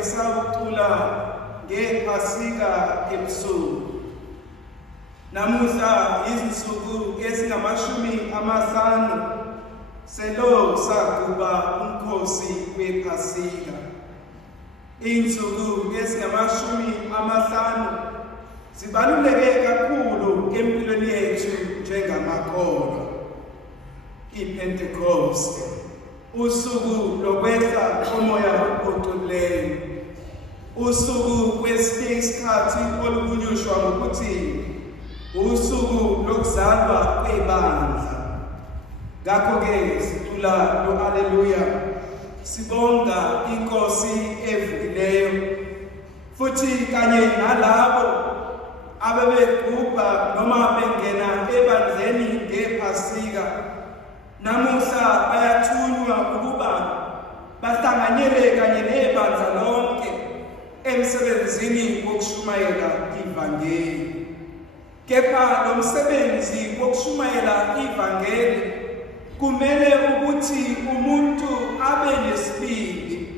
esawucula ngephasika ebusuku. Namuhla izinsuku ezingama-50 selo sakuba umkhosi wephasika. Insuku ezingama-50 zibaluleke kakhulu empilweni yethu njengamakholwa. iPentecost, usuku lokwehla komoya oqoqileyo, usuku kwesinye isikhathi olukunyushwa ngokuthi usuku lokuzalwa kwebandla. Ngakho-ke sicula lo haleluya, sibonga inkosi evukileyo, futhi kanye nalabo abebegubha noma bengena ebandleni ngephasika, namuhla bayathunywa ukuba bahlanganyele kanye nebandla lonke emsebenzini wokushumayela ivangeli. Kepha lo msebenzi wokushumayela ivangeli kumele ukuthi umuntu abe nesibindi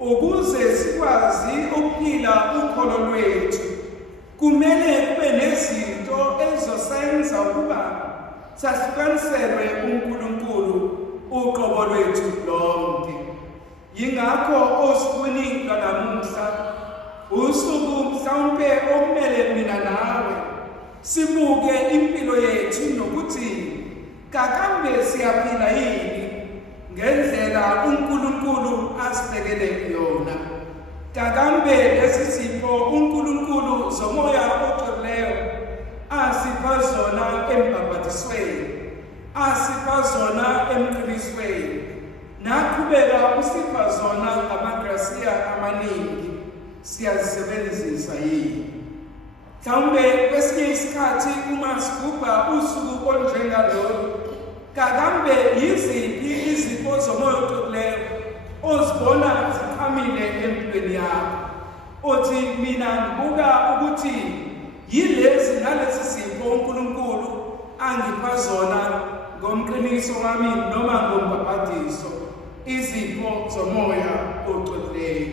ukuze sikwazi ukuphila ukholo lwethu. Kumele kube nezinto ezosenza ukuba sahlukaniselwe uNkulunkulu uqobo lwethu lonke. Yingakho osukwini lanamuhla usuku mhlawumbe okumele mina nawe sibuke impilo yethu nokuthi kakambe siyaphila yini ngendlela uNkulunkulu asibekele kuyona. Kakambe lesi sipho uNkulunkulu zomoya oqoqileyo asipha zona embhabhatisweni, asipha zona emqinisweni, naqhubeka usipha zona amagrasiya amaningi, siyazisebenzisa yini? Mhlawumbe kwesinye isikhathi uma sigubha usuku olunjengalolu, kakambe yiziphi izipho zomoya oqoqileyo ozibona ziqhamile empilweni yakho, othi mina ngibuka ukuthi yilezi nalezi zipho uNkulunkulu angipha zona ngomqiniso wami noma ngombhabhadiso, izipho zomoya oqoqileyo.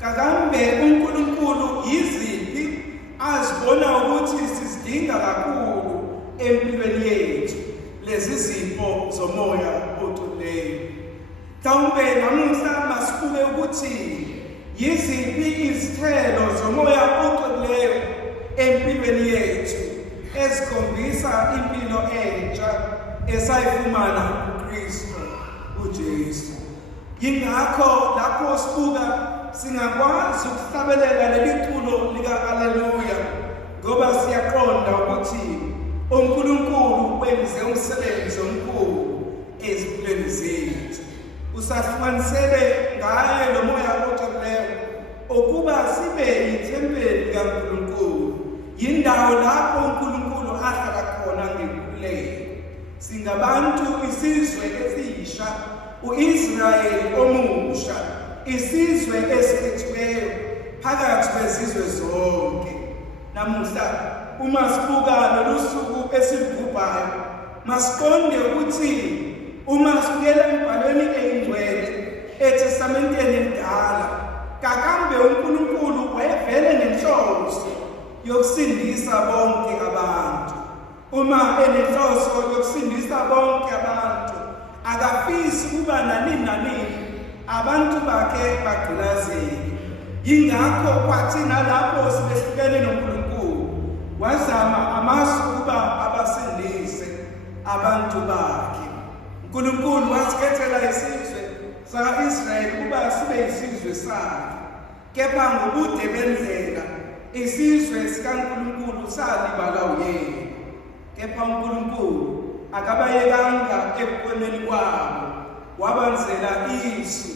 Kakambe uNkulunkulu yiziphi azibona ukuthi sizidinga kakhulu empilweni yethu lezi zipho zomoya oqoqileyo. Mhlawumbe namuhla masibuke ukuthi yiziphi izithelo zomoya oqoqileyo empilweni yethu ezikhombisa impilo entsha esayifumana kuKristu uJesu. Yingakho lapho sibuka singakwazi ukuhlabelela leli culo lika haleluya, ngoba siyaqonda ukuthi uNkulunkulu wenze umsebenzi omkhulu ezimpilweni zethu. Usahlukanisele ngaye lo moya oqoqileyo ukuba sibe yithempeli likaNkulunkulu, yindawo lapho uNkulunkulu ahlala khona ngenkululeko. Singabantu isizwe esisha, uIsrayeli omusha, isizwe esikhethiweyo phakathi kwezizwe zonke. Namuhla uma sibuka lolu suku esilugubhayo, masiqonde ukuthi uma sibukela embhalweni engcwele eTestamenteni elidala, kakambe uNkulunkulu wayevele nenhloso yokusindisa bonke abantu. Uma enenhloso yokusindisa bonke abantu, akafisi ukuba nanini abantu bakhe bagqilazeke. Yingakho kwathi nalapho sibehlukene noNkulunkulu, wazama amasu ukuba abasindise abantu bakhe. uNkulunkulu wasikhethela isizwe saka-Israyeli ukuba sibe isizwe sakhe. Kepha ngobude bendlela isizwe sikaNkulunkulu salibala uyena. Kepha uNkulunkulu akabayekanga ebubonweni kwabo, wabanzela isu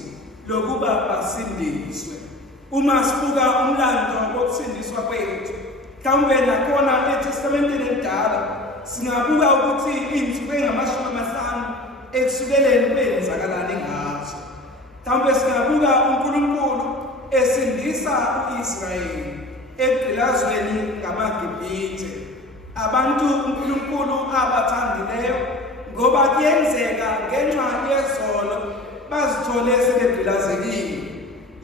lokuba basindiswe. Uma sibuka umlando wokusindiswa kwethu, mhlawumbe nakhona eTestamenteni elidala singabuka ukuthi izinsuku ezingama-50 ekusukeleni kwenzakalani ngazo. Mhlawumbe singabuka uNkulunkulu esindisa u-Israyeli egqilazweni ngamaGibhithe, abantu uNkulunkulu abathandileyo, ngoba kuyenzeka ngenxa yezono bazithole sebegqilazekile.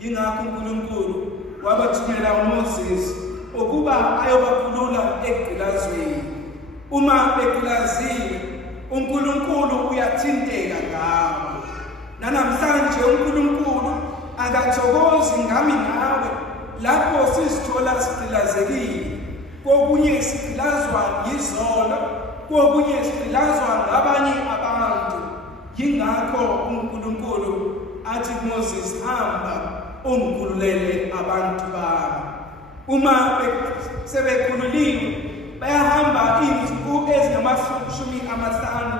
Yingakho uNkulunkulu wabathumela uMoses ukuba ayobakhulula egqilazweni. Uma begqilaziwe, uNkulunkulu uyathinteka ngabo. Nanamhlanje uNkulunkulu akathokozi ngami nawe lapho sizithola sigqilazekile. Kokunye sigqilazwa yizolo, kokunye sigqilazwa ngabanye abantu. Yingakho uNkulunkulu athi kuMoses, hamba ungikhululele abantu bami. Uma sebekhululiwe, bayahamba izinsuku ezingama-50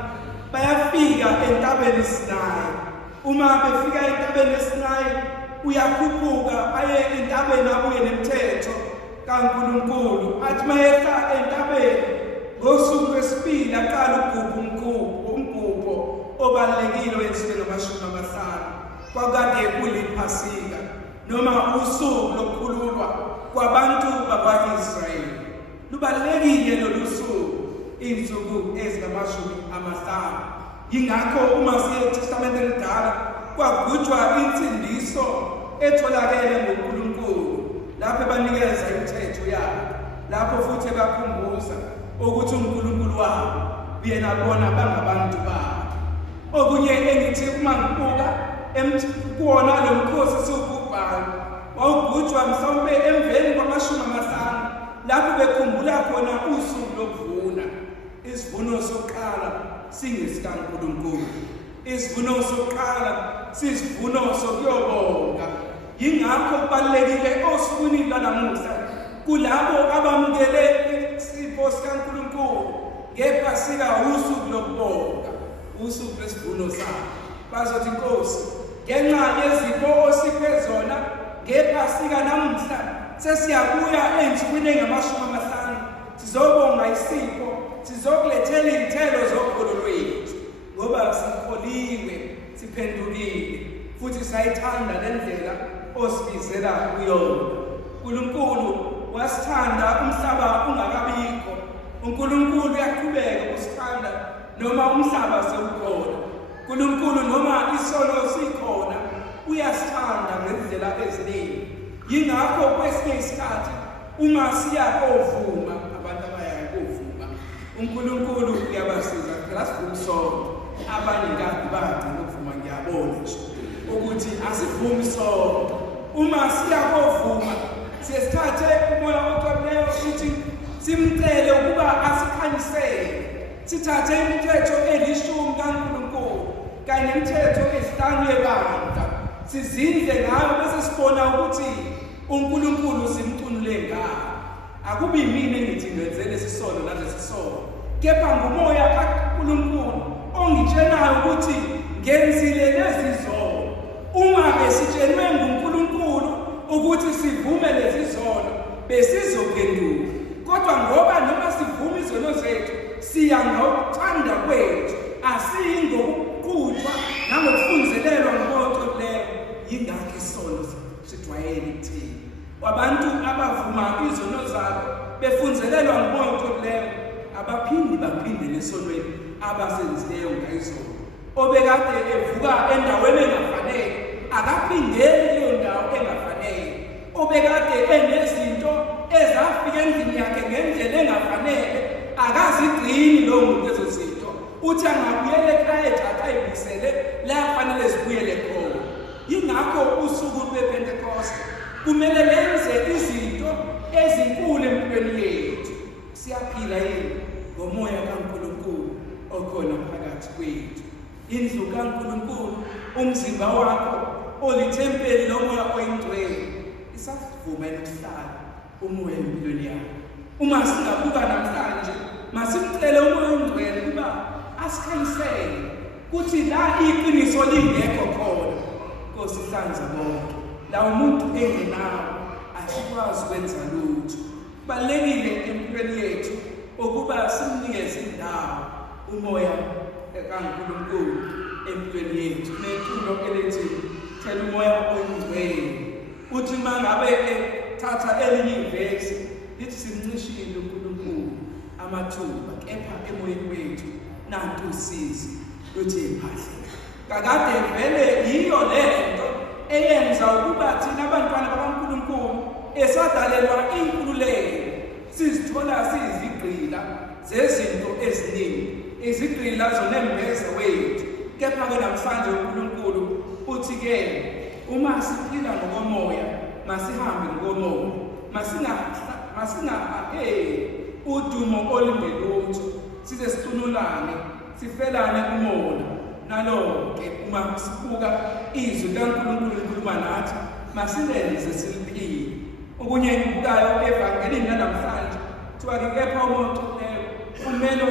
bayafika entabeni Sinayi. Uma befika entabeni Sinayi, uyakhuphuka aye entabeni abuye nemithetho kaNkulunkulu. Athi mayehla entabeni ngosuku lwesibili aqala umgubho obalulekile wensuku ezingama-50. Kwakade kuliPhasika noma usuku lokukhululwa kwabantu bakwa-Israyeli. Lubalulekile lolu suku, izinsuku ezingama-50. Yingakho uma siye eTestamente Elidala kwagujwa insindiso etholakele ngoNkulunkulu lapho banikeza imithetho yabo, lapho futhi bakhumbuza ukuthi uNkulunkulu wabo yena bona bangabantu babo. Okunye engithi uma ngibuka kuwona lo mkhosi esiwugubhayo wawugujwa mhlawumbe emveni kwama-50 lapho bekhumbula khona usuku lokuvuna. Isivuno sokuqala singesikaNkulunkulu, isivuno sokuqala sisivuno sokuyobonga. Yingakho kubalulekile osukwini lwanamuhla kulabo abamukele isipho sikaNkulunkulu ngePhasika, usuku lokubonga, usuku lwesivuno sabo. Bazothi Nkosi, ngenxa yezipho osiphe zona ngePhasika namuhla sesiyabuya ensukwini ezingama-50 sizobonga isipho, sizokulethela izithelo zokholo lwethu ngoba sikholiwe, siphendukile futhi sayithanda le ndlela osibizela kuyona. uNkulunkulu wasithanda umhlaba ungakabikho. uNkulunkulu uyaqhubeka ukusithanda noma umhlaba sewukhona. uNkulunkulu noma isono sikhona uyasithanda ngezindlela eziningi. Yingakho kwesinye isikhathi uma siya kovuma, abantu abaya kovuma, uNkulunkulu uyabasiza. Phela sivuma sonke, abanye ngaphi bagcina ukuvuma. Ngiyabona nje ukuthi asivumi sonke. Uma siya kovuma, siyesithathe umoya oqoqileyo futhi simcele ukuba asikhanyisele. Sithathe imithetho 10 kaNkulunkulu kanye nemithetho 5 yebandla, sizindle ngayo bese sibona ukuthi uNkulunkulu simcunule ngayo. Akubi yimini engithi ngenzele sisono nalesi sono, kepha ngumoya kaNkulunkulu ongitshelayo ukuthi ngenzile lezi zono. Uma besitshenwe nguNkulunkulu ukuthi sivume lezi zono, besizophenduka. Kodwa ngoba noma sivume izono zethu siya ngokuthanda kwethu, asiyi ngokuqhutshwa nangokufunzelelwa ngumoya oqoqileyo. Yingakho isono sijwayele ukuthini. Abantu abavuma izono zabo befunzelelwa ngumoya oqoqileyo abaphindi baphindele esonweni abasenzileyo ngayizona. Obekade evuka endaweni engafanele akaphindeli leyo ndawo engafanele. Obekade enezinto ezafika endlini yakhe ngendlela engafanele akazigcini lowo muntu ezo zinto. Uthi angabuyela ekhaya ethatha ayibuyisele la kufanele zibuyele khona. Yingakho usuku lwePentecost kumele lenze izinto ezinkulu empilweni yethu. Siyaphila yini ngomoya kaNkulunkulu okhona phakathi kwethu. Indlu kaNkulunkulu, umzimba wakho olithempeli lomoya oyingcwele, isavumela ukuhlala umoya empilweni yakho. Uma singabuka namhlanje, masimcele umoya oyingcwele ukuba asikhanyisele kuthi la iqiniso lingekho khona, Nkosi hlanza bonke. La umuntu engenawo asikwazi ukwenza lutho. Kubalulekile empilweni yethu ukuba simnikeze indawo umoya kaNkulunkulu empilweni yethu. Nethulo elithi thela umoya oyingcwele. Uthi mangabe ethatha elinye ivesi lithi simncishile uNkulunkulu amathuba, kepha emoyeni wethu nantu usizi luthi ephahleni. Kakade vele yiyo lento eyenza ukuba thina abantwana bakaNkulunkulu esadalelwa inkululeko sizithola sizigqila zezinto eziningi, izigqila zonembeza wethu. Kepha-ke namhlanje uNkulunkulu uthi-ke uma siphila ngokomoya masihambe ngokomoya, masingahaheli udumo olungelutho, size sicunulane sifelane umona. Nalo-ke uma sibuka izwi likaNkulunkulu likhuluma nathi masilenze siliphile. Okunye engikubukayo evangelini lanamhlanje kuthiwa-ke kepha umuntu umele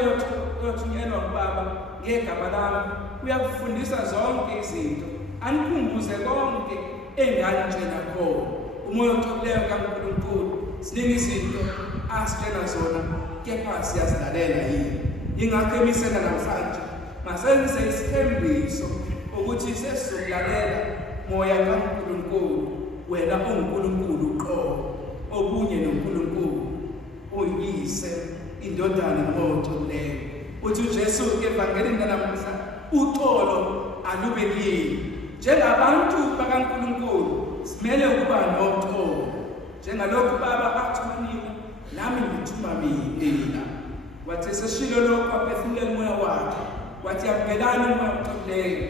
oyothunyelwa ngubaba ngegama lami uyakufundisa zonke izinto, anikhumbuze konke enganitshela khona. Umoya oqokileyo kaNkulunkulu ziningi izinto asitshela zona, kepha siyazilalela yini. Yingakho emisela namhlanje masenze isithembiso ukuthi sesizokulalela moya kaNkulunkulu, wena uNkulunkulu uqobo, obunye noNkulunkulu uyise, indodana nomoya. Uthi uJesu evangelini lanamuhla uxolo alube kini. Njengabantu bakaNkulunkulu simele ukuba noxolo. Njengalokhu Baba athuma nina, nami ngithuma mina. Wathi seshilo lokho aphefumule umoya wakhe, wathi yabelana umoya oqokileyo.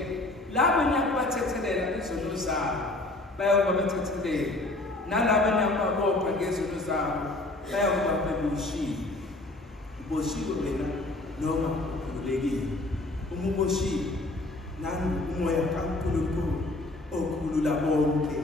Labo nyakubathethelela izono zabo bayokuba bethethelela, nalabo nyakubabopha ngezono zabo bayokuba beboshiwe. Uboshiwe wena noma ukhululekile. Uma uboshiwe, nani umoya kaNkulunkulu okhulula bonke